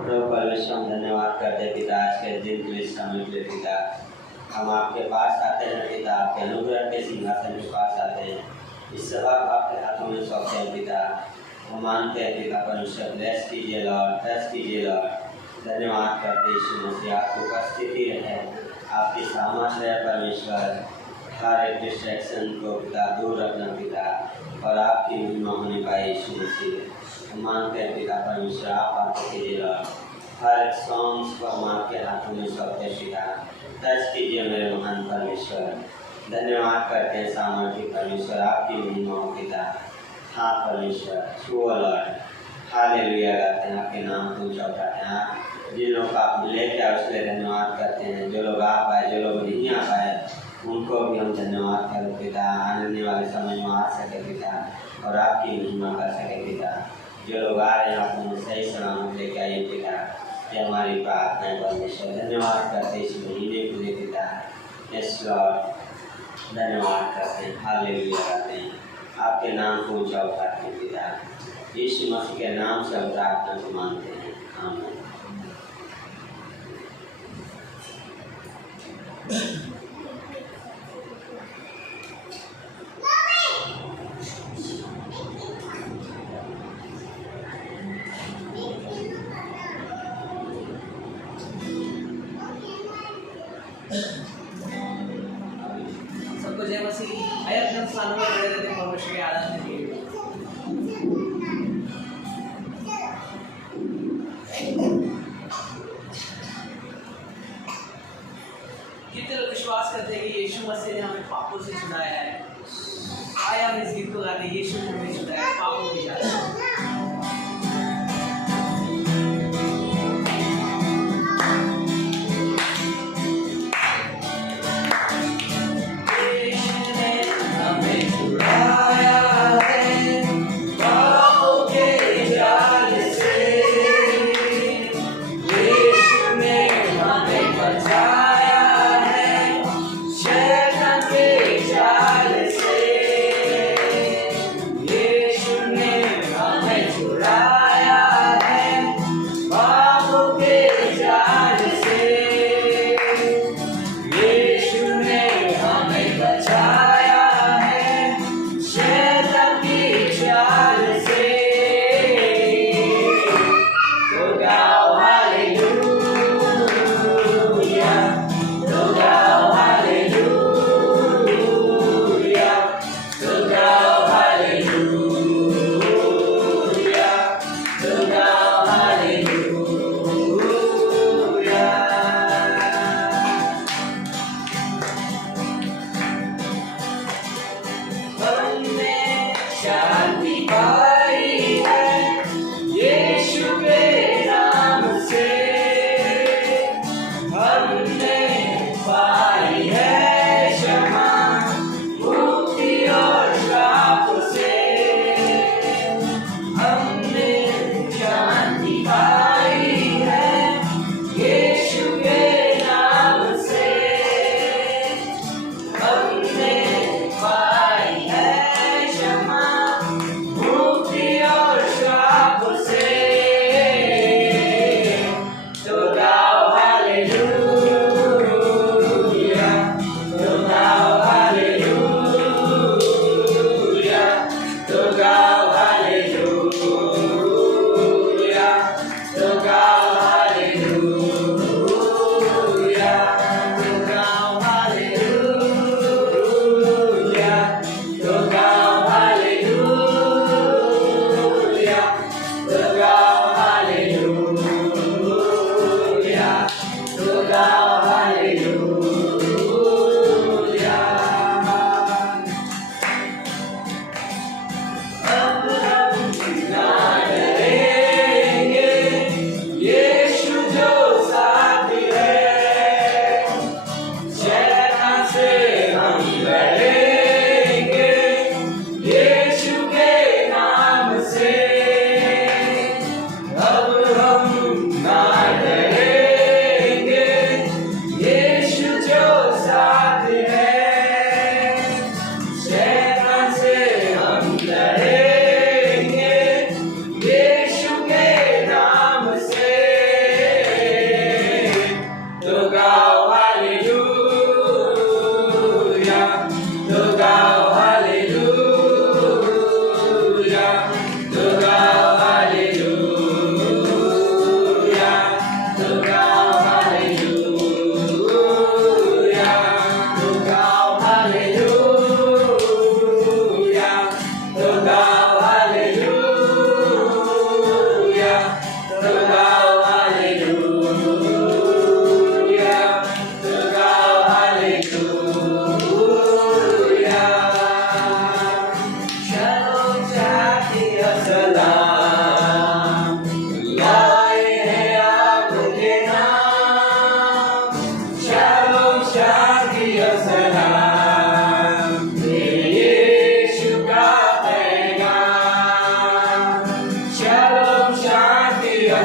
प्रभु परमेश्वर हम धन्यवाद करते हैं पिता, आज के दिन के लिए समय के लिए पिता। हम आपके पास आते हैं पिता, आपके अनुग्रह के सिंहासन के पास आते हैं। इस सभा को आपके हाथों में सौंपते हैं पिता। हम मानते हैं पिता परमेश्वर, ब्लेस कीजिए लॉर्ड, टच कीजिए लॉर्ड। धन्यवाद करते यीशु मसीह, आपकी उपस्थिति रहे, आपकी सामर्थ है परमेश्वर। हर एक डिस्ट्रैक्शन को पिता दूर रखना पिता, और आपकी महिमा होने पाए यीशु मसीह। हम मानते हैं पिता परमेश्वर, आप आते कीजिए लॉर्ड। हर एक सॉन्ग्स को हम आपके हाथों में सौंपते पिता। टच कीजिए मेरे महान परमेश्वर। धन्यवाद करते हैं सामर्थ्य परमेश्वर, आपकी महिमा हो पिता। हाँ परमेश्वर, छुओ लॉर्ड। हालेलुया गाते हैं, आपके नाम को ऊंचा उठाते हैं। जिन लोग आप लेके आए उसके लिए धन्यवाद करते हैं। जो लोग आ पाए, जो लोग नहीं आ पाए, उनको भी हम धन्यवाद करें पिता। आने वाले समय में आ सके पिता, और आपकी महिमा कर सके पिता। जो लोग आ रहे हैं आप उन्हें सही सलामत लेके आइए पिता। ये हमारी प्रार्थना है परमेश्वर। धन्यवाद करते इस महीने के लिए पिता। यस लॉर्ड, धन्यवाद करते हैं, हालेलुया करते हैं, आपके नाम को ऊंचा उठाते हैं पिता। यीशु मसीह के नाम से हम प्रार्थना को मांगते हैं, आमीन। सबको जय मसीह। आइए अपने स्थानों पर खड़े रहते हैं, परमेश्वर की आराधना के लिए। कितने लोग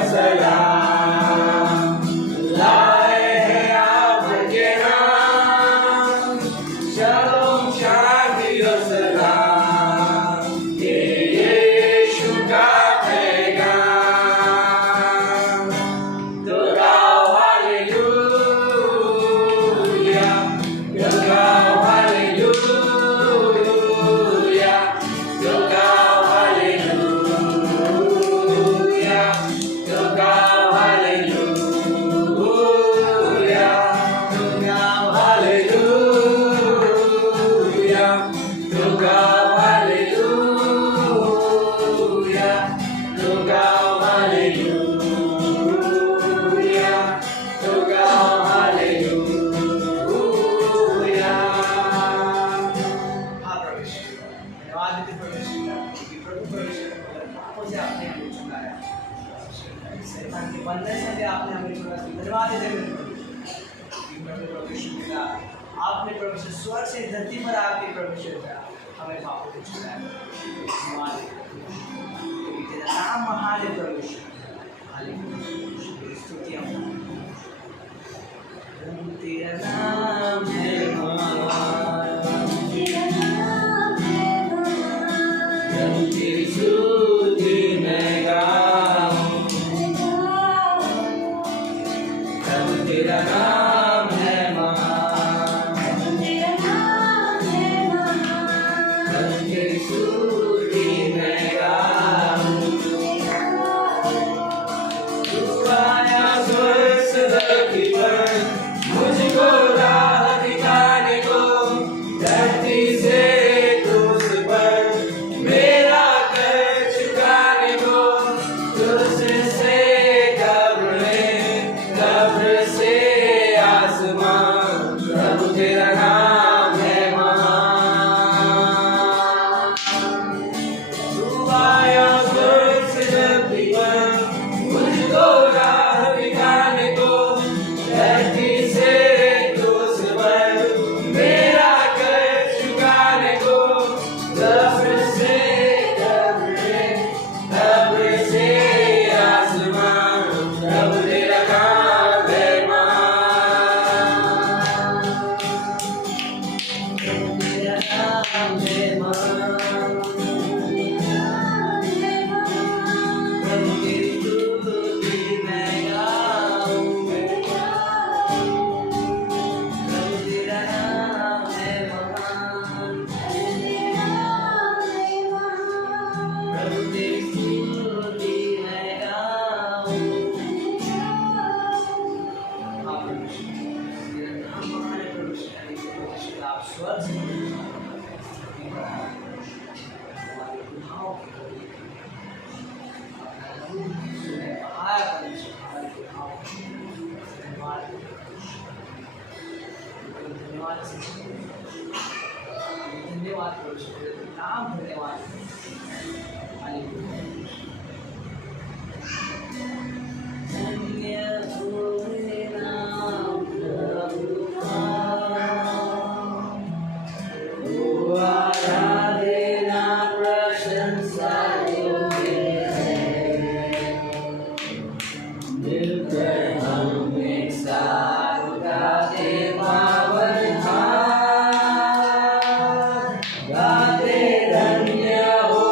सलाम, लाए हैं आपके नाम, शालोम शादी और सलाम, ये यीशु का पैगाम। तो गाओ हालेलुया, तो गाओ हालेलुया, तो गाओ हालेलुया, तो गाओ हालेलुया, तो गाओ हालेलुया, तो गाओ हालेलुया, तो गाओ हालेलुया, तो गाओ हालेलुया। हाँ प्रवेश धन्यवाद देते प्रवेश कि प्रभु प्रवेश पापों से आपने हमें छुड़ाया, शैतान के बंधन से भी आपने हमें छुड़ाया। धन्यवाद देते मेरे प्रभु कि प्रभु प्रवेश पिता आपने प्रभु से स्वर्ग से धरती पर आके प्रवेश किया, हमें पापों से छुड़ाया। धन्यवाद क्योंकि तेरा नाम महान है प्रवेश, हालेलुया स्तुति हम तेरा नाम है महान, तेरी स्तुति मैं गाऊं, प्रभु तेरा नाम है महान, प्रभु तेरी स्तुति मैं गाऊं। तू आया स्वर्ग से धरती पर, मुझको राह दिखाने को, धरती से क्रूस पर मेरा कर चुकाने को, क्रूस से कब्र से आसमां, प्रभु तेरा नाम है महान। तू आया स्वर्ग से धरती पर, मुझको राह दिखाने को, धरती से क्रूस पर मेरा कर चुकाने को, कब्र से आसमां, प्रभु तेरा नाम है महान, तेरा नाम है महान, प्रभु तेरी स्तुति मैं गाऊं, प्रभु तेरा नाम है महान, प्रभु तेरी स्तुति मैं गाऊं। हाँ प्रभु तेरा नाम महान है प्रभु, आप स्वर्ग से हमारे गुनाहों की आया परमेश्वर हमारे गुनाहों की धन्यवाद धन्यवाद धन्यवाद परमेश्वर नाम धन्यवाद हालेलुया। धन्य हो मेरा प्रभु का, ओ आराधना प्रशंसा योग्य है, मिलकर हम एक साथ गाते पावन हाथ, गाते धन्य हो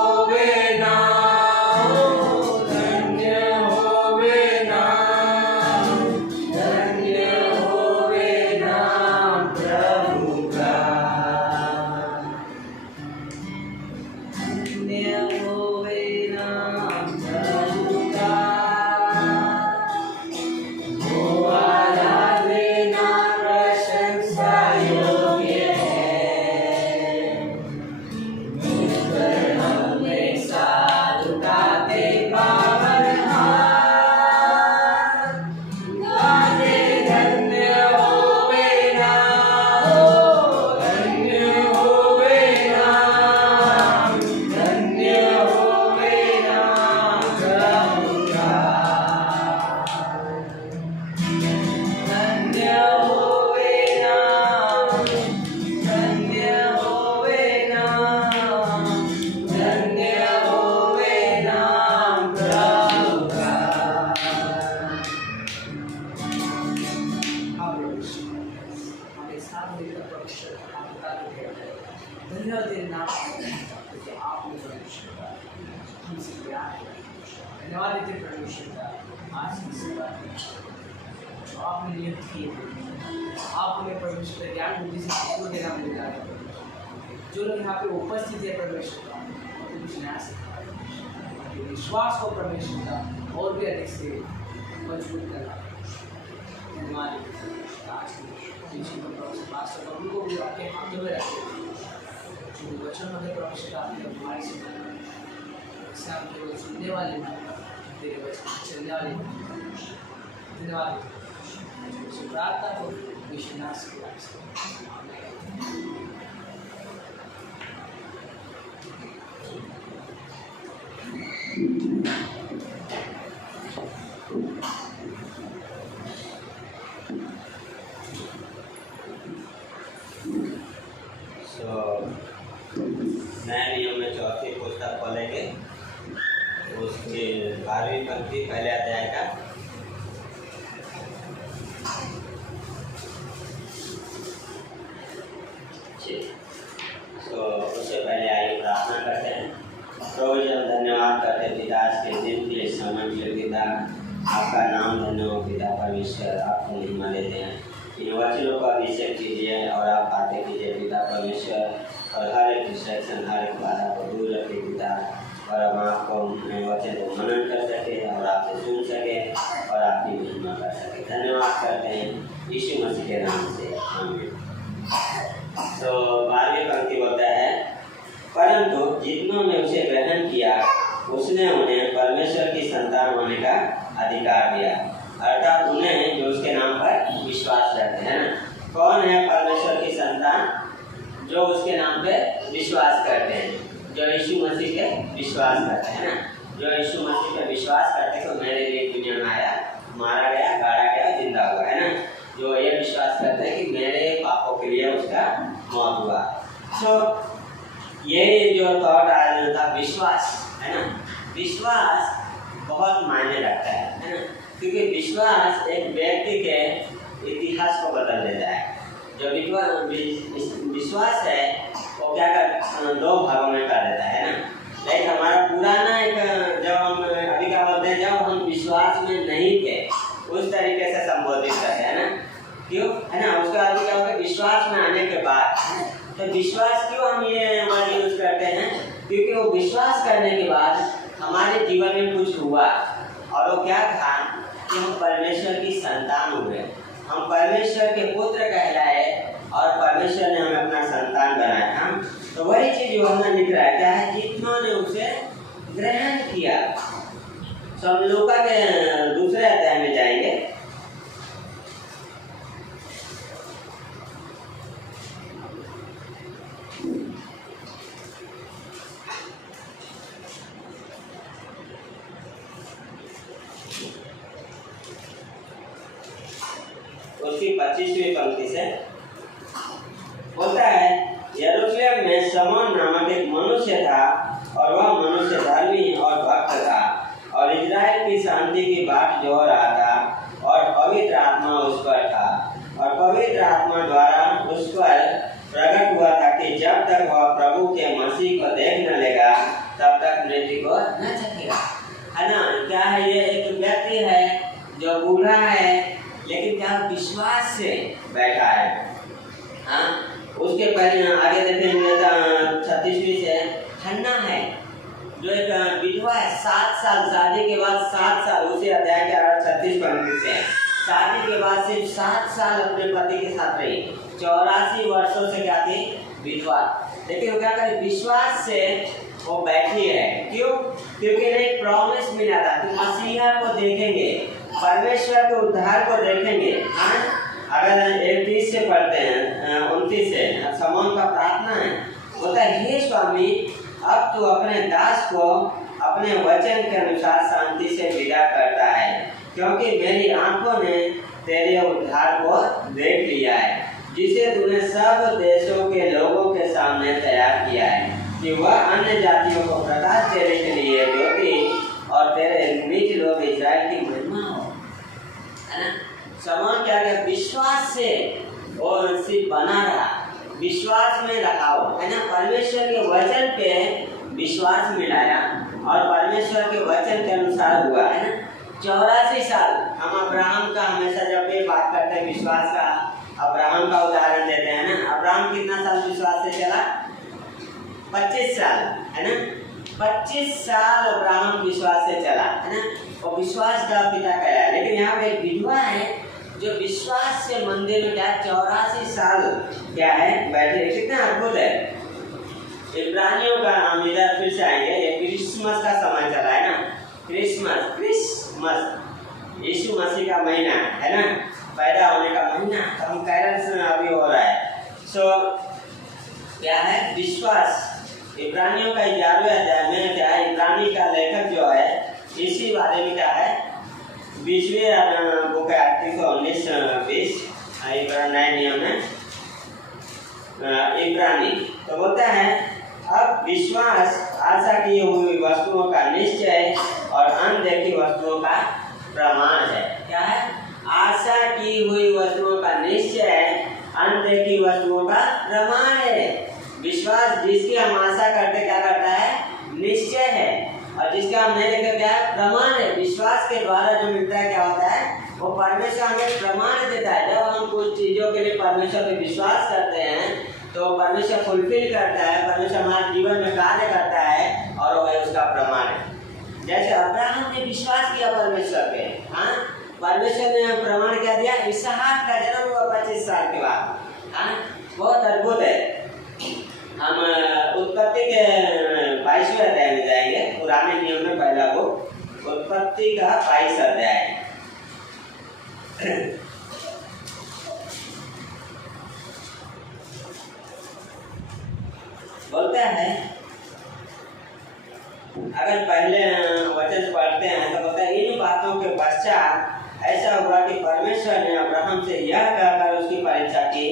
धन्यवाद तेरे नाम क्योंकि आपने परमेश्वर का हमसे प्यार किया। धन्यवाद देते परमेश्वर का आज की सेवा जो आपने नियुक्त किए थे, आपने परमेश्वर का ज्ञान बुद्धि से खुशबू देना मिलता है। जो लोग यहाँ पे उपस्थित है परमेश्वर का उनको कुछ नया सिखाया, विश्वास को परमेश्वर का और भी अधिक से मजबूत करना। धन्यवाद आज पास्टर को भी आपके हाथों में रखे, जो वचन होते परमेश्वर का आपने हमारे से केवल सुनने वाले तेरे वचन चलने वाले। धन्यवाद प्रार्थना को विश्वास के नए नियम में चौथी पुस्तक खोलेंगे, उसकी 12वीं पंक्ति पहले अध्याय का। तो उससे पहले आइए प्रार्थना करते हैं। प्रभु जी, हम धन्यवाद करते हैं पिता आज के दिन के लिए, समय के लिए पिता। आपका नाम धन्य हो पिता परमेश्वर, आपको महिमा देते हैं। इन वचनों का अभिषेक कीजिए और आप बातें कीजिए पिता परमेश्वर, और हर एक डिस्ट्रैक्शन, हर एक बाधा को दूर रखे पिता, और हम आपको वचन को मनन कर सके और आपसे सुन सके और आपकी महिमा कर सके। धन्यवाद करते हैं यीशु मसीह के नाम से, आमीन। तो 12वीं पंक्ति बोलता है, परंतु जितनों ने उसे ग्रहण किया उसने उन्हें परमेश्वर की संतान होने का अधिकार दिया, अर्थात उन्हें जो उसके नाम पर विश्वास रखते हैं ना। कौन है परमेश्वर की संतान? जो उसके नाम पे विश्वास करते हैं, जो यीशु मसीह पे विश्वास करते हैं ना। जो यीशु मसीह पे विश्वास करते हैं तो मेरे लिए दुनिया में आया, मारा गया, गाड़ा गया, जिंदा हुआ, है ना। जो ये विश्वास करते हैं कि मेरे पापों के लिए उसका मौत हुआ। तो ये जो थॉट आया था विश्वास, है ना। विश्वास बहुत मायने रखता है ना, क्योंकि विश्वास एक व्यक्ति के इतिहास को बदल देता है। जो विश्वास है वो क्या कर 2 भागों में कर देता है ना। लाइक हमारा पुराना एक, जब हम अभी क्या बोलते हैं, जब हम विश्वास में नहीं थे उस तरीके से संबोधित करते हैं ना, क्यों, है ना। उसके बाद क्या होगा, विश्वास में आने के बाद, तो विश्वास क्यों हम ये वर्ड यूज करते हैं, क्योंकि वो विश्वास करने के बाद हमारे जीवन में कुछ हुआ, और वो क्या था कि हम परमेश्वर की संतान हुए, हम परमेश्वर के पुत्र कहलाए और परमेश्वर ने हमें अपना संतान बनाया। हम तो वही चीज जो हमें लिख रहा है, क्या है, जितनों ने उसे ग्रहण किया। तो हम लूका के दूसरे अध्याय में जाएंगे। उसकी 25वीं पंक्ति से बोलता है, यरूशलेम में शमौन नामक एक मनुष्य था, और वह मनुष्य धर्मी और भक्त था, और इजराइल की शांति की बाट जो रहा था, और पवित्र आत्मा उस पर था, और पवित्र आत्मा द्वारा उस पर प्रकट हुआ था कि जब तक वह प्रभु के मसीह को देख न लेगा तब तक मृत्यु को न चखेगा, है ना। क्या है, ये एक व्यक्ति है जो बूढ़ा है, लेकिन क्या विश्वास से बैठा है। हाँ, उसके पहले आगे देखेंगे 36वीं से, हन्ना है जो एक विधवा है, 7 साल शादी के बाद 7 साल, उसी अध्याय के 36 पंक्ति से, शादी के बाद सिर्फ 7 साल अपने पति के साथ रही, 84 वर्षों से क्या थी, विधवा। लेकिन वो क्या करे, विश्वास से वो बैठी है। क्यों? क्योंकि एक प्रॉमिस मिला था कि मसीहा को देखेंगे, परमेश्वर के उद्धार को देखेंगे। हाँ, अगर 31 से पढ़ते हैं, 29 से, शमौन का प्रार्थना है, बोलता है, हे स्वामी, अब तू अपने दास को अपने वचन के अनुसार शांति से विदा करता है, क्योंकि मेरी आंखों ने तेरे उद्धार को देख लिया है, जिसे तूने सब देशों के लोगों के सामने तैयार किया है, कि वह अन्य जातियों को प्रकाश देने के लिए ज्योति, और तेरे निज लोग इस्राएल की महिमा हो, है ना। शमौन क्या किया, विश्वास से वो सिर्फ बना रहा, विश्वास में रखाओ, है ना। परमेश्वर के वचन पे विश्वास मिलाया और परमेश्वर के वचन के अनुसार हुआ, है ना। 84 साल हम अब्राहम का हमेशा जब भी बात करते हैं विश्वास का, अब्राहम का उदाहरण देते हैं ना। अब्राहम कितना साल विश्वास से चला? 25 साल, है ना। 25 साल अब्राहम विश्वास से चला, है ना। और विश्वास का पिता कहलाया। लेकिन यहाँ पे एक विधवा है जो विश्वास से मंदिर में क्या 84 साल क्या है बैठे। कितना अद्भुत है। इब्रानियों का हम इधर फिर से आएंगे। ये क्रिसमस का समय चला है ना। क्रिसमस यीशु मसीह का महीना, है ना, पैदा होने का महीना। तो हम कैरल्स में अभी हो रहा है। सो क्या है विश्वास। इब्रानियों का 11वें अध्याय में क्या है, इब्रानी का लेखक जो है इसी बारे में क्या है 20वें बुक है 319-20 नए नियम में इब्रानी। तो बोलता है अब विश्वास आशा की हुई वस्तुओं का निश्चय और अनदेखी वस्तुओं का प्रमाण है। क्या है? आशा की हुई वस्तुओं का निश्चय, अनदेखी वस्तुओं का प्रमाण है। विश्वास जिसकी हम आशा करते क्या करता है? निश्चय है। और जिसका हम नहीं देखते क्या है? प्रमाण है। विश्वास के द्वारा जो मिलता है क्या होता है? वो परमेश्वर हमें प्रमाण देता है। जब हम कुछ चीजों के लिए परमेश्वर पे विश्वास करते हैं तो परमेश्वर फुलफिल करता है, परमेश्वर हमारे जीवन में कार्य करता है और वो है उसका प्रमाण है। जैसे अब्राहम ने विश्वास किया परमेश्वर पे, हाँ, परमेश्वर ने प्रमाण क्या दिया? इसहाक का जन्म हुआ 25 साल के बाद। हाँ, बहुत अद्भुत है। हम उत्पत्ति के 22वें अध्याय में जाएंगे। पुराने नियम में पहला बुक उत्पत्ति का 22 अध्याय। बोलते हैं अगर पहले वचन पढ़ते हैं तो बोलता है इन बातों के पश्चात ऐसा हुआ कि परमेश्वर ने अब्राहम से यह कहकर उसकी परीक्षा की,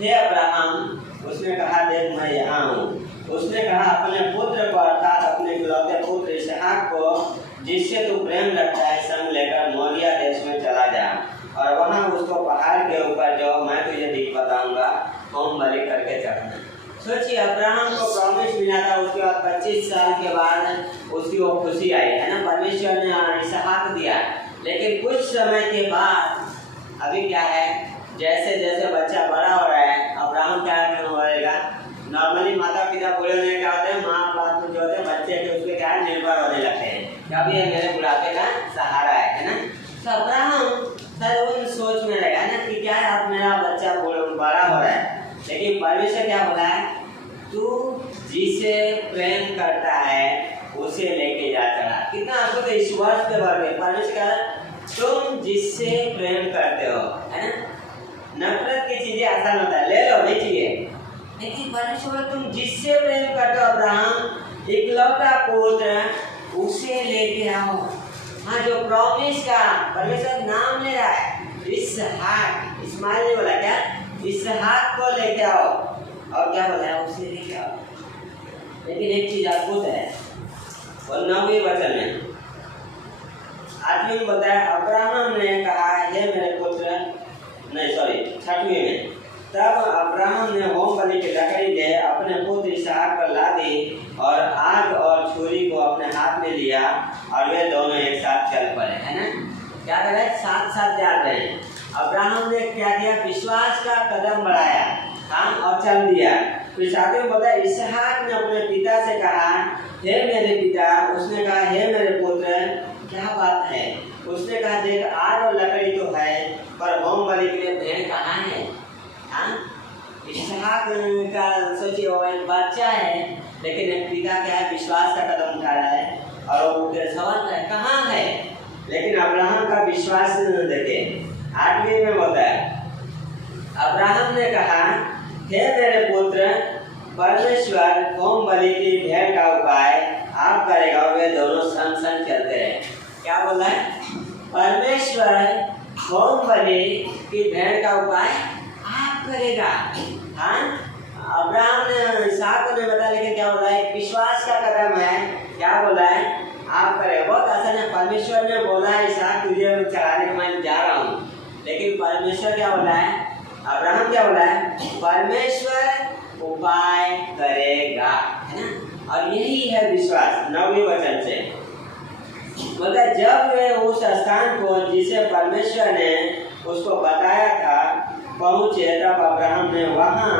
हे अब्राहम। उसने कहा देख मैं यहाँ हूँ। उसने कहा अपने पुत्र को अर्थात अपने इकलौते पुत्र इसहाक को जिससे तू प्रेम रखता है संग लेकर मोरिया देश में चला जा और वहाँ उसको पहाड़ के ऊपर जो मैं तुझे दिख बताऊंगा होम बलि करके चढ़ना। सोचिए अब्राहम को प्रॉमिस मिला था, उसके बाद 25 साल के बाद उसकी वो खुशी आई, है ना। परमेश्वर ने इसहाक दिया। लेकिन कुछ समय के बाद अभी क्या है, जैसे जैसे बच्चा बड़ा हो रहा है अब्राहम क्या होएगा, नॉर्मली माता पिता बूढ़े होने क्या होते हैं, माँ बाप जो होते हैं बच्चे के उसके क्या निर्भर होने लगते हैं। क्या भी ये मेरे बुढ़ापे का सहारा है ना। तो अब्राहम सर उन सोच में रहेगा ना कि क्या है अब मेरा बच्चा बड़ा हो रहा है। लेकिन परमेश्वर क्या बोला है, तू जिसे प्रेम करता है उसे लेके जा चला। कितना अद्भुत है इस वर्ष के बारे में। परमेश्वर कहा तुम जिससे प्रेम करते हो, है ना। नफरत की चीजें आसान होता है, ले लो नहीं चाहिए। लेकिन परमेश्वर तुम जिससे प्रेम करते हो अब्राहम इकलौता पुत्र उसे लेके आओ। हाँ, जो प्रॉमिस का परमेश्वर नाम ले रहा है इसहाक, इस्माइल ने बोला क्या, इसहाक को लेके आओ। और क्या बोला है, उसे लेके आओ। लेकिन एक चीज अद्भुत है, और 9वें वचन में 8वें में बताया अब्राहम ने कहा हे मेरे पुत्र, नहीं सॉरी 6वें में, तब अब्राहम ने होम बलि की लकड़ी ले अपने पुत्र इसहाक पर ला दी और आग और छुरी को अपने हाथ में लिया और वे दोनों एक साथ चल पड़े, है ना। क्या कर रहे हैं, साथ साथ जा रहे हैं। अब्राहम ने क्या किया, विश्वास का कदम बढ़ाया, हाँ, और चल दिया। फिर साथ में बताया इसहाक ने अपने पिता से कहा हे मेरे पिता। उसने कहा हे मेरे पुत्र। क्या बात है, उसने कहा देख आग और लकड़ी तो है पर होम बलि के लिए भेड़ कहाँ है। हाँ, इसहाक का सोचिए वो एक बच्चा है लेकिन एक पिता क्या है, विश्वास का कदम उठा रहा है और वो सवाल है कहाँ है। लेकिन अब्राहम का विश्वास देखे 8वें में होता है अब्राहम ने कहा हे मेरे पुत्र, परमेश्वर होम बलि की भेड़ का उपाय आप करेगा और वे दोनों संग संग चलते रहे। क्या बोला है, परमेश्वर होम बलि की भेड़ का उपाय आप करेगा। हाँ, अब्राहम ने इसहाक ने बताया, लेकिन क्या बोला है, विश्वास का कदम है। क्या बोला है, आप करेगा। बहुत आसान है। परमेश्वर ने बोला है इसहाक तुझे चढ़ाने के मैं जा रहा हूँ, लेकिन परमेश्वर क्या बोला है, अब्राहम क्या बोला है? परमेश्वर उपाय करेगा, है ना। और यही है विश्वास 9वें वचन से। मतलब जब वे उस स्थान को जिसे परमेश्वर ने उसको बताया था पहुंचे, तब अब्राहम ने वहां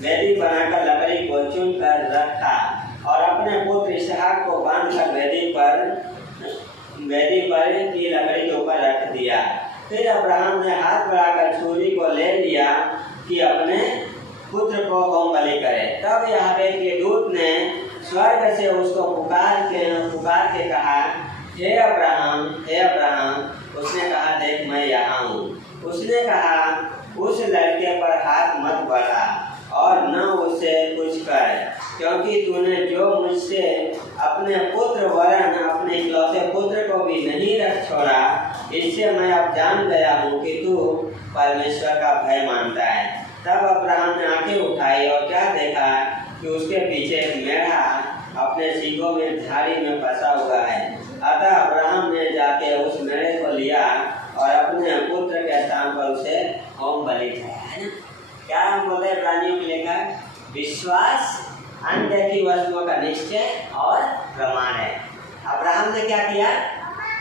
वेदी बनाकर लकड़ी को चुनकर रखा और अपने पुत्र इसहाक को बांधकर वेदी पर की लकड़ी के ऊपर रख दिया। फिर अब्राहम ने हाथ बढ़ाकर छुरी को ले लिया कि अपने पुत्र को होम बलि करे। तब यहोवा के दूत ने स्वर्ग से उसको पुकार के कहा, हे अब्राहम, हे अब्राहम। उसने कहा, देख मैं यहाँ हूँ। उसने कहा, उस लड़के पर हाथ मत बढ़ा और न उसे कुछ कर, क्योंकि तूने जो मुझसे अपने पुत्र वरन अपने इकलौते पुत्र को भी नहीं रख छोड़ा, इससे मैं अब जान गया हूँ कि तू परमेश्वर का भय मानता है। तब अब्राहम ने आंखें उठाई और क्या देखा कि उसके पीछे एक मेढ़ा अपने सींगों में झाड़ी में फंसा हुआ है। अतः अब्राहम ने जाके उस मेढ़े को लिया और अपने पुत्र के स्थान पर उसे होम बलि चढ़ाया, है ना। क्या हम बोलते हैं प्राणियों को लेकर? विश्वास अनदेखी वस्तुओं का निश्चय और प्रमाण है। अब्राहम ने क्या किया?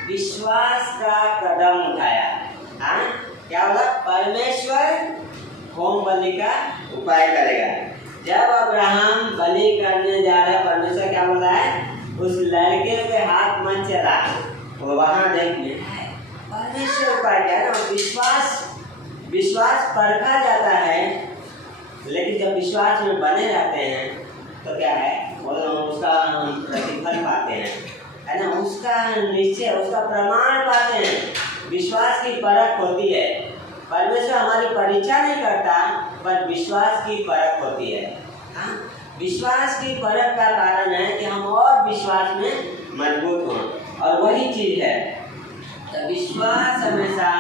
विश्वास का कदम उठाया। हाँ, क्या बोला? परमेश्वर होम बलि का उपाय करेगा। जब अब्राहम बलि करने जा रहा है, परमेश्वर क्या बोल रहा है? उस लड़के पे हाथ मत चला, वो वहां देखने है। परमेश्वर उपाय क्या है ना? विश्वास परखा जाता है, लेकिन जब विश्वास में बने रहते हैं तो क्या है, उसका हम प्रतिफल पाते हैं, है ना। उसका निश्चय, उसका प्रमाण पाते हैं। विश्वास की परख होती है। परमेश्वर हमारी परीक्षा नहीं करता, पर विश्वास की परख होती है। हाँ, विश्वास की परख का कारण है कि हम और विश्वास में मजबूत हों, और वही चीज है। तो विश्वास हमेशा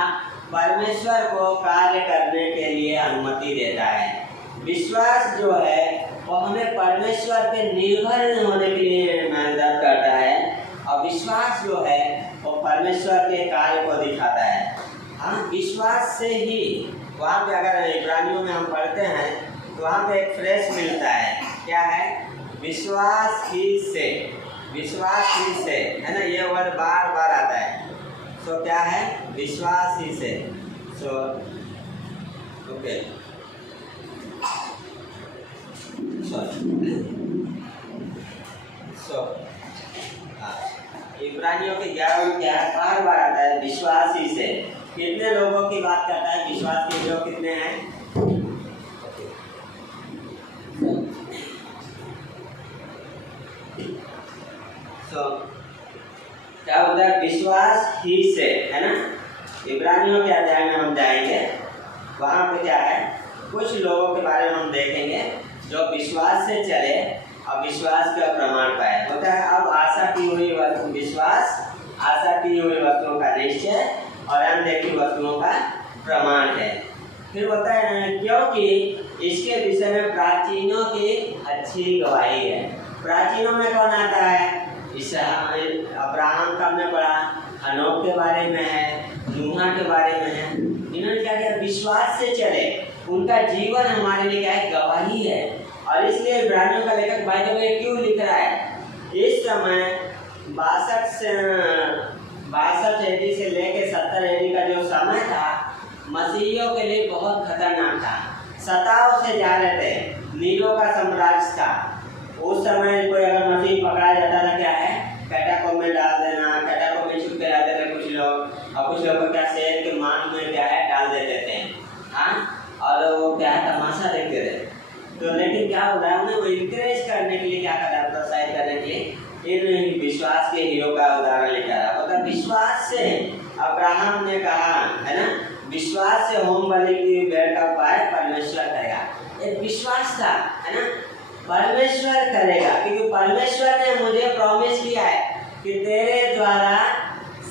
परमेश्वर को कार्य करने के लिए अनुमति देता है। विश्वास जो है वो हमें परमेश्वर पे निर्भर होने के लिए मदद करता है, और विश्वास जो है वो परमेश्वर के कार्य को दिखाता है। हाँ, विश्वास से ही वहाँ पे अगर इब्रानियों में हम पढ़ते हैं तो वहाँ पे एक फ्रेज मिलता है। क्या है? विश्वास ही से, विश्वास ही से, है ना। ये वर्ड बार बार आता है। तो क्या है? विश्वास ही से। सो ओके, इब्रानियों के 11 में क्या है? बार बार आता है विश्वास ही से। कितने लोगों की बात करता है? विश्वास के लोग कितने हैं? क्या होता है? विश्वास ही से, है ना। इब्रानियों के अध्याय में हम जाएंगे, वहाँ पे क्या है, कुछ लोगों के बारे में हम देखेंगे जो विश्वास से चले और विश्वास का प्रमाण पाए। होता है अब आशा की हुई विश्वास, आशा की हुई वस्तुओं का निश्चय और अनदेखी वस्तुओं का प्रमाण है। फिर होता है क्योंकि इसके विषय में प्राचीनों की अच्छी गवाही है। प्राचीनों में कौन आता है? अब्राहम का हमने पढ़ा, हनोक के बारे में है, नूहा के बारे में है। इन्होंने क्या किया? विश्वास से चले। उनका जीवन हमारे लिए क्या है? गवाही है। और इसलिए इब्रानियों का लेखक भाई द वे क्यों लिख रहा है? इस समय 62 एडी से लेके 70 एडी का जो समय था, मसीहियों के लिए बहुत खतरनाक था। सताव से जा रहे थे, नीलो का साम्राज्य था। उस समय कोई अगर मसीह पकड़ा जाता था, क्या है, कैटाकोम में डाल देना, कैटाकोम में छुप के रहते थे कुछ लोग, और कुछ लोग क्या शेर के मांस में क्या है डाल देते थे। हाँ, और वो क्या है तमाशा देखते थे। तो लेकिन क्या हो रहा है, उन्हें वो इंकरेज करने के लिए क्या कर रहा है, प्रोत्साहित करने के लिए इन विश्वास के हीरो का उदाहरण लेकर आ रहा है। मतलब विश्वास से अब्राहम ने कहा, है ना, विश्वास से होम बलि की भेंट का उपाय परमेश्वर करेगा। एक विश्वास था, है ना, परमेश्वर करेगा, क्योंकि परमेश्वर ने मुझे प्रॉमिस किया है कि तेरे द्वारा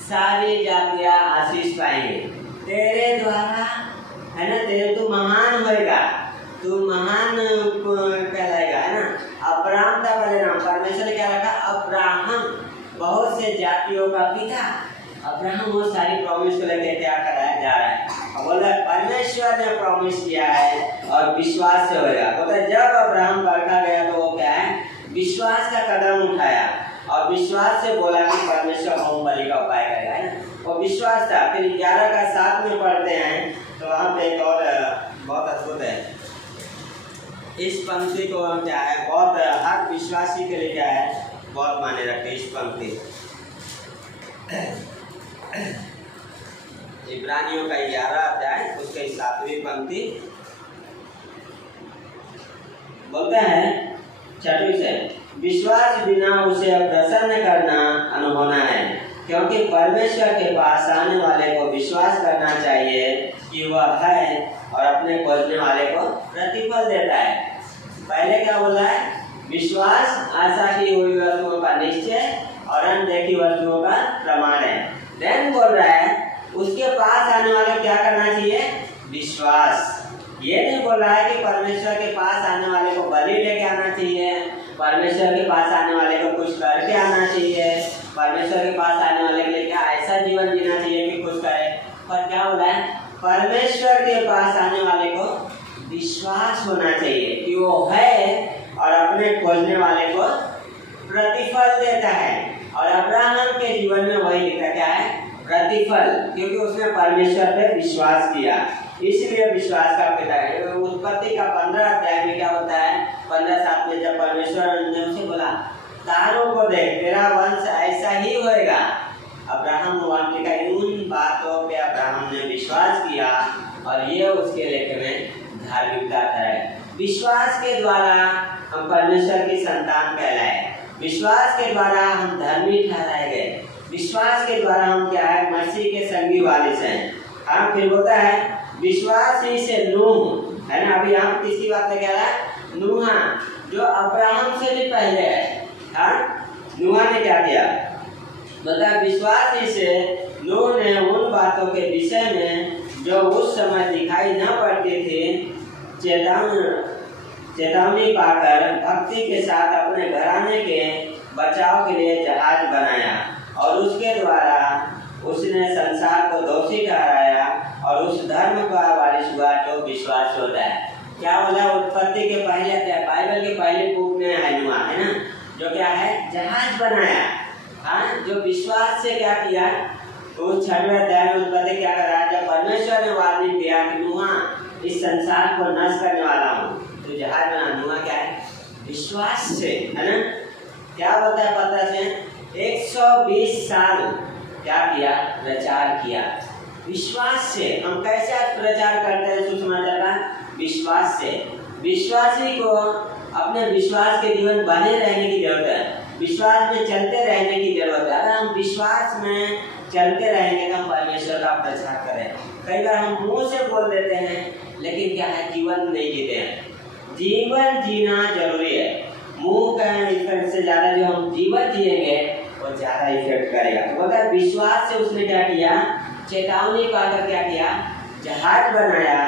सारी जातियां आशीष पाएंगे, तेरे द्वारा, है ना, तेरे तू महान होएगा, तू महान कहलाएगा, है ना। अब्राहम का पहले नाम परमेश्वर ने क्या रखा? अब्राहम, बहुत से जातियों का पिता। अब्राहम वो सारी प्रॉमिस को लेकर क्या कराया जा रहा है, अब बोला परमेश्वर ने प्रॉमिस किया है और विश्वास से होगा। बोलता है जब अब्राहम बरखा गया तो वो क्या है, विश्वास का कदम उठाया और विश्वास से बोला कि परमेश्वर होम बलि का उपाय करेगा, है ना, वो विश्वास था। फिर 11 का 7 में पढ़ते हैं तो वहाँ पे एक और बहुत अद्भुत है। इस पंक्ति को हम क्या है, बहुत हर विश्वासी के लिए क्या है, बहुत माने रखते हैं इस पंक्ति। इब्रानियों का 11 अध्याय उसके 7वीं पंक्ति बोलते हैं 6वीं से, विश्वास बिना उसे प्रसन्न करना अनहोना है, क्योंकि परमेश्वर के पास आने वाले को विश्वास करना चाहिए कि वह है और अपने खोजने वाले को प्रतिफल देता है। पहले क्या बोला है, विश्वास आशा की हुई वस्तुओं का निश्चय और अनदेखी वस्तुओं का प्रमाण है। देन बोल रहा है उसके पास आने वाले क्या करना चाहिए, विश्वास। ये नहीं बोल रहा है कि परमेश्वर के पास आने वाले को बलि लेके आना चाहिए, परमेश्वर के पास आने वाले को कुछ करके आना चाहिए, परमेश्वर के पास आने वाले के लिए क्या ऐसा जीवन जीना चाहिए कि कुछ करे। पर क्या बोला है, परमेश्वर के पास आने वाले को विश्वास होना चाहिए कि वो है और अपने खोजने वाले को प्रतिफल देता है। और अब्राहम के जीवन में वही लिखा क्या है, प्रतिफल, क्योंकि उसने परमेश्वर पे विश्वास किया, इसलिए विश्वास का पिता है। उत्पत्ति का 15 अध्याय में क्या होता है, 15:7 में जब परमेश्वर ने उसे बोला तारों को देख, तेरा वंश ऐसा ही होएगा। अब्राहम वाक्य का उन बातों पे अब्राहम ने विश्वास किया और ये उसके लेखे में धार्मिकता है। विश्वास के द्वारा हम परमेश्वर की संतान कहलाए, विश्वास के द्वारा हम धर्मी ठहराए गए, विश्वास के द्वारा हम क्या है, मसीह के संगी वारिस हैं। हाँ, फिर बोलता है विश्वास ही से नूह, है ना, अभी यहाँ किसकी बात में कह रहा है, नूहा, जो अब्राहम से भी पहले है। हाँ, नूहा ने क्या किया, मतलब विश्वास ही से नूह ने उन बातों के विषय में जो उस समय दिखाई न पड़ती थी चेतावनी पाकर भक्ति के साथ अपने घराने के बचाव के लिए जहाज बनाया और उसके द्वारा उसने संसार को दोषी ठहराया और उस धर्म का वारिस हुआ जो विश्वास होता है। क्या बोला, उत्पत्ति के पहले अध्याय, बाइबल के पहले बुक में है नूह, है ना, जो क्या है, जहाज बनाया। हाँ, जो विश्वास से क्या किया, उस 6वें अध्याय में उत्पत्ति क्या कर रहा है, जब परमेश्वर ने वार्निंग दिया कि नूह इस संसार को नष्ट करने वाला हूँ, तो जहाज बना। नूह क्या है, विश्वास से, है ना। क्या बोलता है पता से, 120 साल क्या किया, प्रचार किया विश्वास से। हम कैसे आज प्रचार करते हैं सुसमाचार का, विश्वास से। विश्वासी को अपने विश्वास के जीवन बने रहने की जरूरत है, विश्वास में चलते रहने की जरूरत है। अगर हम विश्वास में चलते रहेंगे तो हम परमेश्वर का प्रचार करें। कई बार हम मुंह से बोल देते हैं लेकिन क्या है, जीवन नहीं जीते हैं। जीवन जीना जरूरी है, मुंह का इफेक्ट से ज्यादा जो हम जीवन जिएंगे वो ज्यादा इफेक्ट करेगा। तो बोलता है विश्वास से उसने क्या किया, चेतावनी पाकर क्या किया, जहाज बनाया।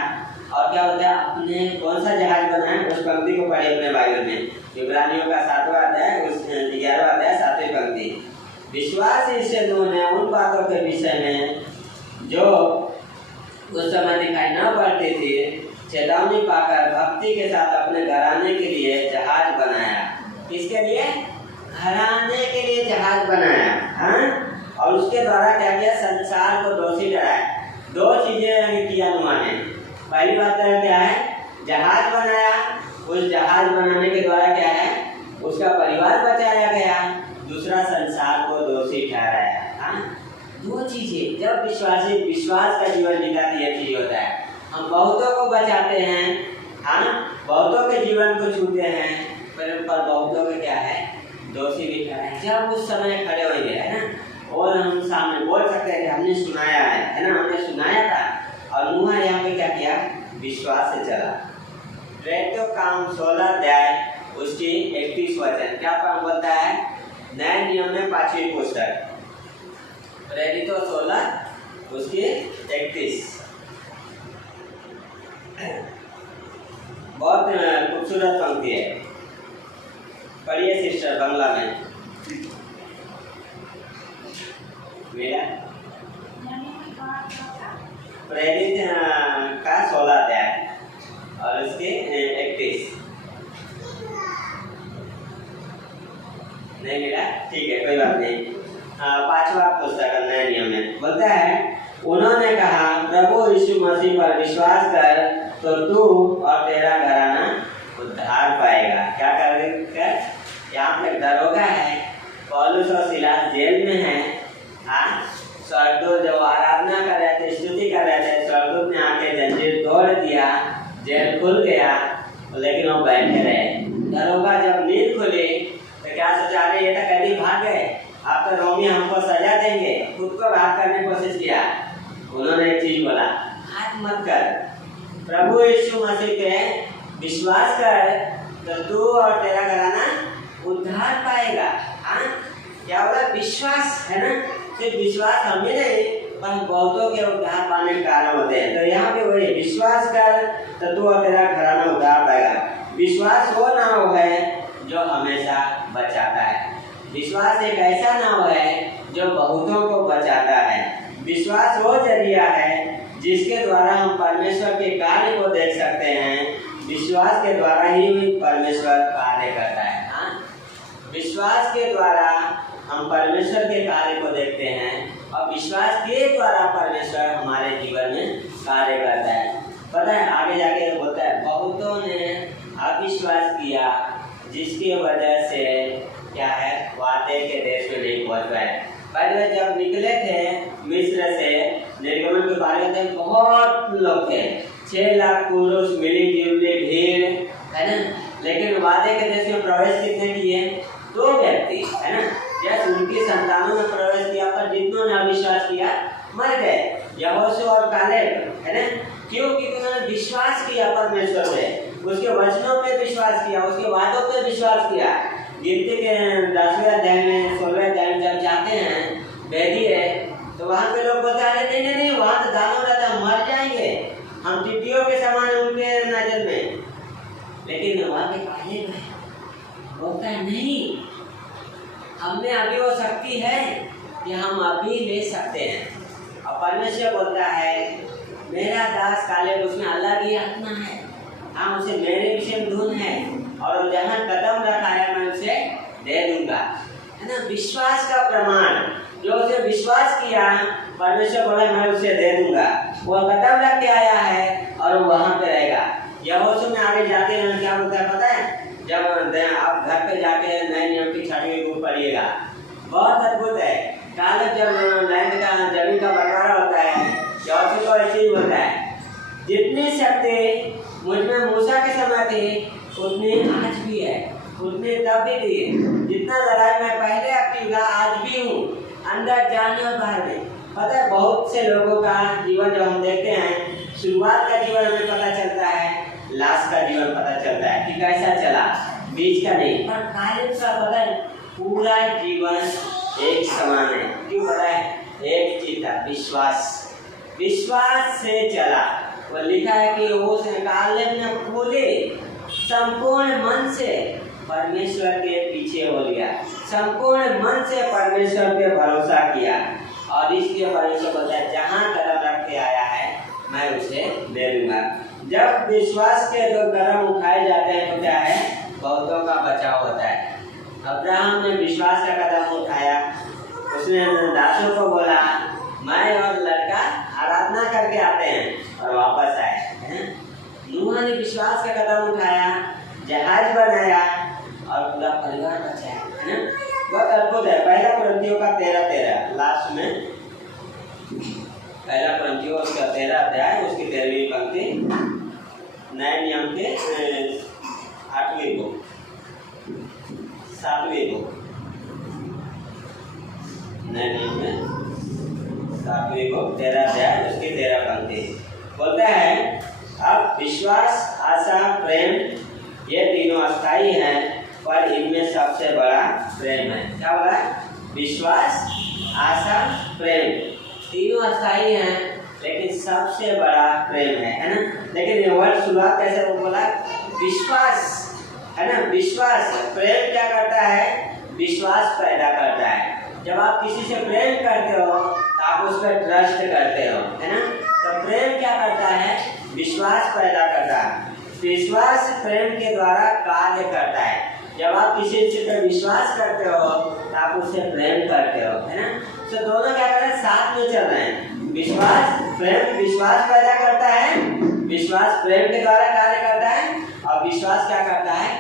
और क्या होता है, अपने कौन सा जहाज बनाया, उस पंक्ति को पढ़े अपने बाइबल में, इब्रानियों का 7वां अध्याय उस 11वां अध्याय 7वीं पंक्ति। विश्वास से उन्होंने उन बातों के विषय में जो उस समय दिखाई न पड़ती थी चेतावनी पाकर भक्ति के साथ अपने घराने के लिए जहाज बनाया। किसके लिए, घराने के लिए जहाज बनाया। हाँ, और उसके द्वारा क्या किया, संसार को दोषी ठहराया। 2 चीजें किया नूह ने। पहली बात क्या है, जहाज बनाया, उस जहाज बनाने के द्वारा क्या है, उसका परिवार बचाया गया। दूसरा, संसार को दोषी ठहराया। हाँ, 2 चीजें। जब विश्वासी विश्वास का जीवन जीता तो यह चीज होता है, हम बहुतों को बचाते हैं, हाँ, बहुतों के जीवन को छूते हैं, पर बहुतों के क्या है, दोषी भी ठहराए। जब उस समय खड़े होंगे, है ना, और हम सामने बोल सकते हैं कि हमने सुनाया है ना, हमने सुनाया था। और नूह यहाँ पे क्या किया, विश्वास से चला। प्रेरितों काम 16 अध्याय उसकी 31 वचन क्या बोलता है, नए नियम में 5वीं पुस्तक प्रेरितों 16 उसकी 31। बहुत खूबसूरत पंक्ति है, पढ़िए सिस्टर बांग्ला में। मेरा प्रेरित का 16 अध्याय और उसके 31। नहीं मिला? ठीक है, कोई बात नहीं। 5वां पुस्तक नए नियम में बोलता है, उन्होंने कहा, प्रभु यीशु मसीह पर विश्वास कर तो तू और तेरा घराना उद्धार पाएगा। क्या कर? यहाँ पे दरोगा है, पौलुस और सिलास जेल में है। हाँ, स्वर्गदूत जब आराधना कर रहे थे, स्तुति कर रहे थे, स्वर्गदूत ने आके जंजीर तोड़ दिया, जेल खुल गया, लेकिन वो बैठे रहे। दरोगा जब नींद खुली तो क्या सोचा, अरे ये तो कैदी भाग गए, अब तो रोमी हमको सजा देंगे। खुद को भाग करने की कोशिश किया। उन्होंने एक चीज बोला, हाथ मत कर, प्रभु यीशु मसीह पे विश्वास कर तो तू और तेरा घराना उद्धार पाएगा। हाँ, क्या बोला? विश्वास है ना। सिर्फ विश्वास हमें नहीं, पर बहुतों के उद्धार पाने के कारण होते हैं। तो यहाँ पे वही, विश्वास कर तो तू और तेरा घराना उद्धार पाएगा। विश्वास वो नाव है जो हमेशा बचाता है। विश्वास एक ऐसा नाव है जो बहुतों को बचाता है। विश्वास वो जरिया है जिसके द्वारा हम परमेश्वर के कार्य को देख सकते हैं। विश्वास के द्वारा ही परमेश्वर कार्य करता है। हाँ, विश्वास के द्वारा हम परमेश्वर के कार्य को देखते हैं और विश्वास के द्वारा परमेश्वर हमारे जीवन में कार्य करता है। पता है, आगे जाके बोलता है, बहुतों ने अविश्वास किया जिसकी वजह से क्या है, वादे के देश में नहीं पहुंच पाए। पहले जब निकले थे मिस्र से, निर्गमन के बारे में बहुत लोग थे, 6 लाख पुरुष, मिली जुली भीड़ है ना। लेकिन वादे के देश में प्रवेश कितने किए? 2 व्यक्ति है ना। यस, उनकी संतानों में प्रवेश किया, पर जितनों ने अविश्वास किया मर गए, यहोशू और कालेब है ना। क्यों? क्योंकि उन्होंने विश्वास किया परमेश्वर पे, उसके वचनों पे विश्वास किया, उसके वादों पे विश्वास किया। गिनती के 10वें अध्याय में 16वें अध्याय में जब जाते हैं बेदी है, तो वहाँ पे लोग बता रहे नहीं, वहाँ तो दानव रहता, हम मर जाएंगे, हम टिड्डियों के समान उनके नजर में। लेकिन वहाँ पे कालेब है, बोलता है नहीं, हमें अभी वो शक्ति है कि हम अभी ले सकते हैं। और परमेश्वर बोलता है, मेरा दास कालेब, उसमें अल्लाह की आत्मा है। हाँ, उसे मेरे विषय में धुन है और जहाँ कदम रखा है मैं उसे दे दूंगा, है ना। विश्वास का प्रमाण, जो उसे विश्वास किया, परमेश्वर बोला मैं उसे दे दूंगा। वो कदम रख के आया है और वो वहाँ पे रहेगा। यहोशू में आगे जाते हैं क्या बोलता है पता है? जब आप घर पे जाके नए नियम की 6वीं बुक पढ़िएगा, बहुत अद्भुत है। कालेब जब लैंड का जमीन का बंटवारा होता है, यहोशू को ऐसे ही होता है, जितनी शक्ति मुझ में मूसा के समय थी उतनी आज भी है, उतनी तब भी थी। जितना लड़ाई मैं पहले एक्टिव था, आज भी हूँ, अंदर जाने और बाहर में। पता है, बहुत से लोगों का जीवन जो हम देखते हैं, शुरुआत का जीवन हमें पता चलता है, लास्ट का जीवन पता चलता है कि कैसा चला, बीच का नहीं। पर कालेब का पता है, पूरा जीवन एक समान है। क्यों पता है? एक चीज था, विश्वास। विश्वास से चला। वो लिखा है कि वो कालेब ने पूरे संपूर्ण मन से परमेश्वर के पीछे हो लिया, संपूर्ण मन से परमेश्वर पे भरोसा किया, और इसलिए परमेश्वर बोलता है जहाँ कदम रख के आया है मैं उसे दे दूंगा। जब विश्वास के 2 कदम उठाए जाते हैं तो क्या है? बहुतों का बचाव होता है। अब्राहम ने विश्वास का कदम उठाया, उसने दासों को बोला मैं और लड़का आराधना करके आते हैं, और वापस आए। नूह ने विश्वास का कदम उठाया, जहाज बनाया और पूरा परिवार बचाया, है ना। बहुत अद्भुत है। 1 कुरिन्थियों का 13 लास्ट में, 1 कुरिन्थियों उसका 13 अध्याय, उसकी 13वीं पंक्ति, नए नियम के 8वीं बुक, 7वीं बुक, नए नियम में 7वीं बुक 13 अध्याय, उसकी 13 पंक्ति बोलता है, अब विश्वास, आशा, प्रेम ये तीनों अस्थायी हैं, पर इनमें सबसे बड़ा प्रेम है। क्या बोला? विश्वास, आशा, प्रेम तीनों अस्थायी हैं, लेकिन सबसे बड़ा प्रेम है ना। लेकिन ये वर्ड शुरुआत कैसे वो बोला? विश्वास, है ना। विश्वास, प्रेम क्या करता है? विश्वास पैदा करता है। जब आप किसी से प्रेम करते हो तो आप उस पर ट्रस्ट करते हो, है ना। तो प्रेम विश्वास पैदा करता है। विश्वास प्रेम के द्वारा कार्य करता है। जब आप किसी चीज पर विश्वास करते हो तो आप उससे प्रेम करते हो, है ना। तो दोनों क्या कर रहे हैं, साथ में चल रहे हैं। विश्वास प्रेम, विश्वास पैदा करता है, विश्वास प्रेम के द्वारा कार्य करता है, और विश्वास क्या करता है,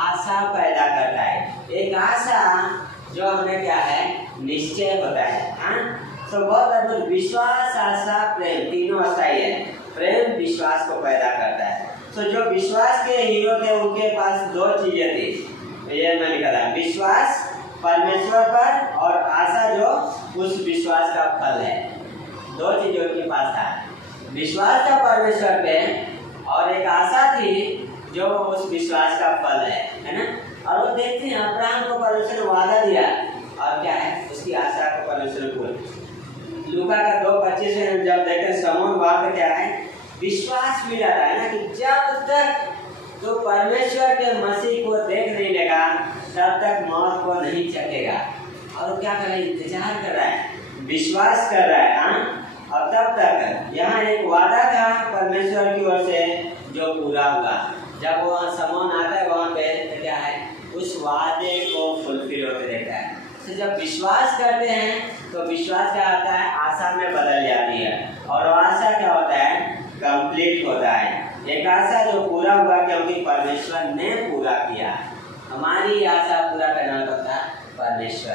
आशा पैदा करता है। एक आशा जो हमें क्या है, निश्चय होता है। हाँ, तो बहुत अद्भुत। विश्वास, आशा, प्रेम तीनों अस्थायी है। प्रेम विश्वास को पैदा करता है। तो जो विश्वास के हीरो थे उनके पास दो चीजें थी, ये मैं लिखा था, विश्वास परमेश्वर पर और आशा जो उस विश्वास का फल है। दो चीजें उनके पास था, विश्वास था परमेश्वर पे और एक आशा थी जो उस विश्वास का फल है ना। और वो देखते हैं अब्राहम को परमेश्वर ने वादा दिया और क्या है, उसकी आशा को परमेश्वर ने पूरा। लूका का 2:25 में जब देखते समूह वाक्य क्या है, विश्वास मिल जाता है ना, कि जब तक तो परमेश्वर के मसीह को देख नहीं लेगा तब तक मौत को नहीं चखेगा। और वो क्या कर रहा है, इंतजार कर रहा है, विश्वास कर रहा है। हाँ, अब तब तक यहाँ एक वादा था परमेश्वर की ओर से जो पूरा होगा। जब वो समूह आता है वहाँ पे तो क्या है, उस वादे को फुलफिल होते देखता है। तो जब विश्वास करते हैं तो विश्वास क्या होता है, आशा में बदल जाती है, और आशा क्या होता है, कंप्लीट होता है। एक आशा जो पूरा हुआ क्योंकि परमेश्वर ने पूरा किया। हमारी आशा पूरा करना पड़ता है परमेश्वर।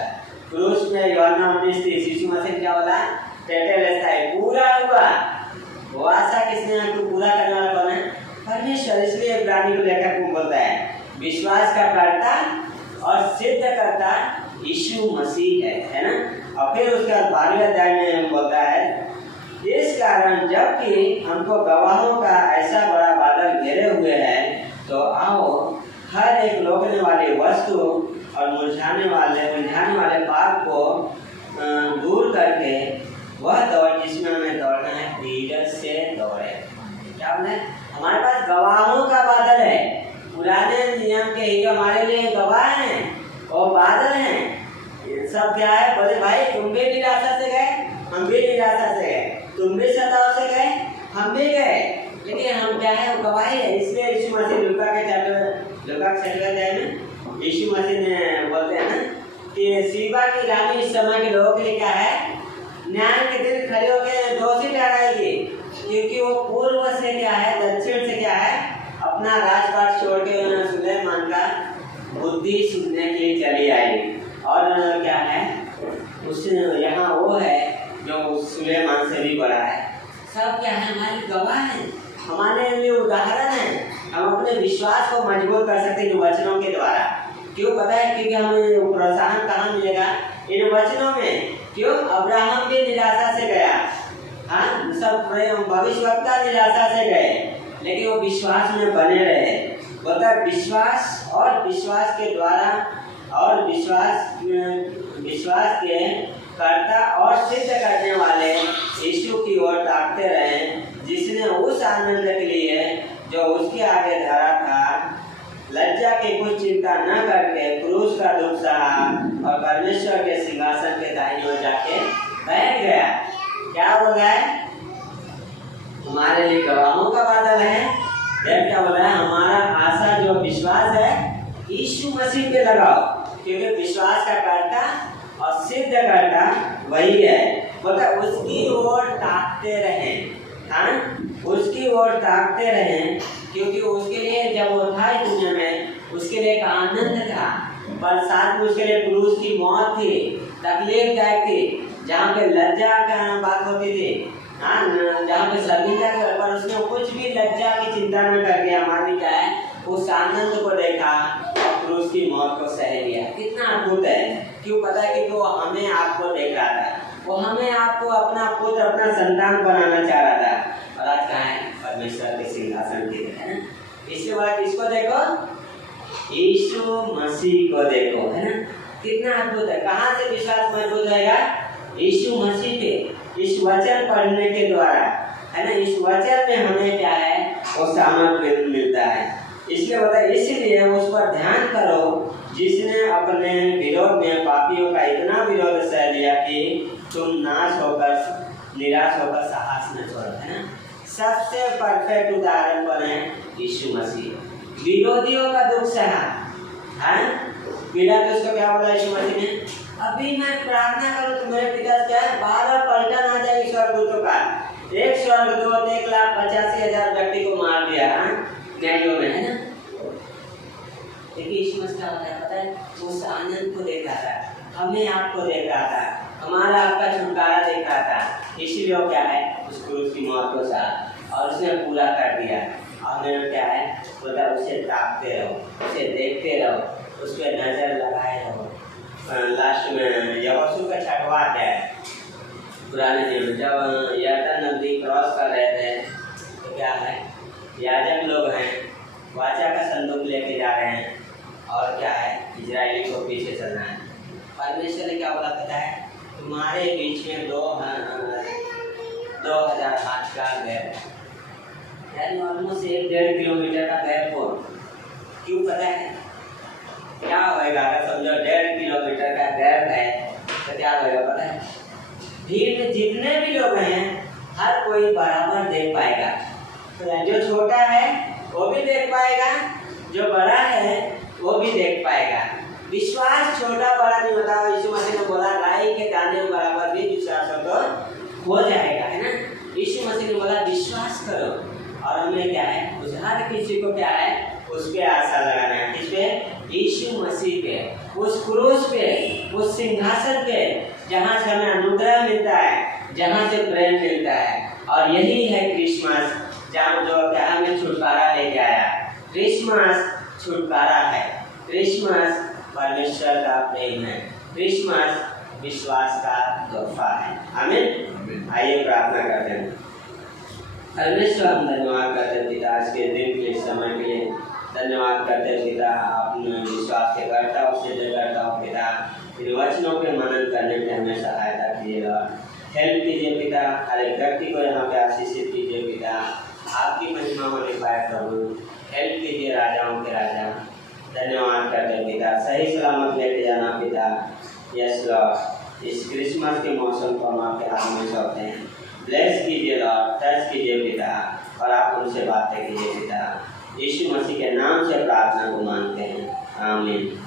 क्रूस में यूहन्ना 19:30 यीशु मसीह क्या बोला, टेटेलेस्टाई, पूरा हुआ। वो आशा किसने आपको पूरा करने वाला कौन है, परमेश्वर। इसलिए इब्रानी को लेकर बोलता है विश्वास का कर्ता और सिद्ध करता यीशु मसीह है ना। और फिर उसका 12वें अध्याय में बोलता है, इस कारण जबकि हमको गवाहों का ऐसा बड़ा बादल घेरे हुए है, तो आओ हर एक रोकने वाली वस्तु और मुरझाने वाले पाप को दूर करके वह दौड़ जिसमें हमें दौड़ना है, धीरज से दौड़े। क्या बोले, हमारे पास गवाहों का बादल है। पुराने नियम के हीरो हमारे लिए गवाह हैं और बादल हैं। सब क्या है, बोले भाई तुम भी निराशा से गए, हम भी निराशा से गए, तुम भी सताव से गए, हम भी गए, लेकिन हम क्या है, वो गवाही है। इसलिए यीशु मसीह लूका के 6वें अध्याय में यीशु मसीह ने बोलते हैं ना कि सीबा की रानी इस समय के लोगों के लिए क्या है, न्याय के दिन खड़े होकर दोषी ठहराएगी, क्योंकि वो पूर्व से क्या है, दक्षिण से क्या है, अपना राजपाट छोड़ के सुलेमान का बुद्धि सुनने के लिए चली आई। और क्या है, उस यहाँ वो है जो सुलेमान से भी बड़ा है। सब क्या है, हमारे गवाह हैं, हमारे लिए उदाहरण है। हम अपने विश्वास को मजबूत कर सकते हैं वचनों के द्वारा। क्यों पता है, क्योंकि हमें प्रोत्साहन कहाँ मिलेगा, इन वचनों में। क्यों, अब्राहम भी निराशा से गया, हाँ, सब भविष्यवक्ता निराशा से गए, लेकिन वो विश्वास में बने रहे। बोलता है विश्वास और विश्वास के द्वारा और विश्वास के करता और सिद्ध करने वाले यीशु की ओर ताकते रहे, जिसने उस आनंद के लिए जो उसके आगे धरा था, लज्जा की कुछ चिंता न करके क्रूस का दुख सहा और परमेश्वर के सिंहासन के दाहिनी ओर जाके बैठ गया। क्या बोल रहा है, हमारे लिए गवाहों का बादल है। क्या बोल रहा है, हमारा आशा जो विश्वास है यीशु मसीह पे लगाओ, क्योंकि विश्वास का कर्ता और सिद्ध करता वही है। मतलब उसकी ओर ताकते रहें, हाँ, उसकी ओर ताकते रहें, क्योंकि उसके लिए जब वो था इस दुनिया में, उसके लिए एक आनंद था, पर साथ में उसके लिए क्रूस की मौत थी, तकलीफदायक थी, जहाँ पे लज्जा का बात होती थी, हाँ, जहाँ पे शर्मिंदा, पर उसने कुछ भी लज्जा की चिंता न करके हमारी क्या है, उस आनंद को देखा और क्रूस की मौत को सह लिया। कितना अद्भुत है। क्यों पता है, कि वो हमें आपको देख रहा था, वो हमें आपको अपना पुत्र, अपना संतान बनाना चाह रहा था। और आज कहाँ है, परमेश्वर के सिंहासन पे है ना। इसके बाद किसको देखो, यीशु मसीह को देखो, है ना। कितना अद्भुत है। कहाँ से विश्वास मजबूत रहेगा, यीशु मसीह के इस वचन पढ़ने के द्वारा, है ना। इस वचन में हमें क्या है, वो सामर्थ्य मिलता है। इसलिए बताए, इसलिए उस पर ध्यान करो जिसने अपने विरोध में पापियों का इतना विरोध सह लिया कि तुम निराश होकर साहस न छोड़ो, है ना। सबसे परफेक्ट उदाहरण कौन है? यीशु मसीह। विरोधियों का दुख सहा, है पिलातुस को क्या बोला यीशु मसीह ने? अभी मैं प्रार्थना करूं तो मेरे पिता से क्या है? 12 पलटन आ जाएगी स्वर्गदूतों का। एक स्वर्गदूत 1,85,000 व्यक्ति को मार दिया न्यायों में, है ना? देखिए यीशु मसीह क्या होता है पता है? उस आनंद को देख रहा था, हमें आपको देख रहा था, हमारा आपका छुटकारा देख रहा था, इसलिए वो क्या है उस क्रूस की मौत को सहा और उसने पूरा कर दिया। और हमें क्या है बोला उसे ताकते रहो, उसे देखते रहो, उस पर नजर लगाए रहो। लास्ट में यहोशू का छठवां है पुराने नियम में, जब यरदन नदी क्रॉस कर रहे थे तो क्या है याजक लोग हैं वाचा का संदूक लेके जा रहे हैं और क्या है इजरायली को पीछे चलना है। परमेश्वर ने क्या बोला पता है? तुम्हारे बीच में 2000 हाथ का गैप, यानी ऑलमोस्ट 1.5 किलोमीटर का गैप हो। क्यों पता है क्या होएगा? अगर समझो 1.5 किलोमीटर का गैप है तो क्या होएगा पता है? भीड़ में जितने भी लोग हैं हर कोई बराबर देख पाएगा। तो जो छोटा है वो भी देख पाएगा, जो बड़ा है वो भी देख पाएगा। विश्वास छोटा बड़ा नहीं होता। यीशु मसीह ने बोला राई के दाने बराबर भी विश्वास हो तो हो जाएगा, है ना? यीशु मसीह ने बोला विश्वास करो और हमें क्या है उस हर किसी को क्या है उस पे आशा लगाना है। किस पे? यीशु मसीह पे, उस क्रूस पे, उस सिंहासन पे जहाँ से हमें अनुग्रह मिलता है, जहाँ से प्रेम मिलता है। और यही है क्रिसमस, जहाँ जो क्या हमें छुटकारा लेके आया। क्रिसमस छुटकारा है, क्रिसमस परमेश्वर का प्रेम है, क्रिसमस विश्वास का तोहफा है। आमीन। आइए प्रार्थना करते हैं। परमेश्वर हम धन्यवाद करते हैं पिता आज के दिन के समय के लिए धन्यवाद करते हैं पिता। आपने विश्वास के करता उससे जो करता हो पिता इन वचनों के मनन करने में हमें सहायता कीजिएगा, हेल्प कीजिए पिता। हर एक व्यक्ति को यहाँ पे आशीषित कीजिए पिता, आपकी महिमा होने पाए प्रभु। हेल्प कीजिए राजाओं के राजा। धन्यवाद करते हैं पिता, सही सलामत लेके जाना पिता। यस लॉर्ड, इस क्रिसमस के मौसम को हम आपके हाथ में सौंपते हैं। ब्लेस कीजिए लॉर्ड, टच कीजिए पिता और आप उनसे बातें कीजिए पिता। यीशु मसीह के नाम से प्रार्थना को मांगते हैं, आमीन।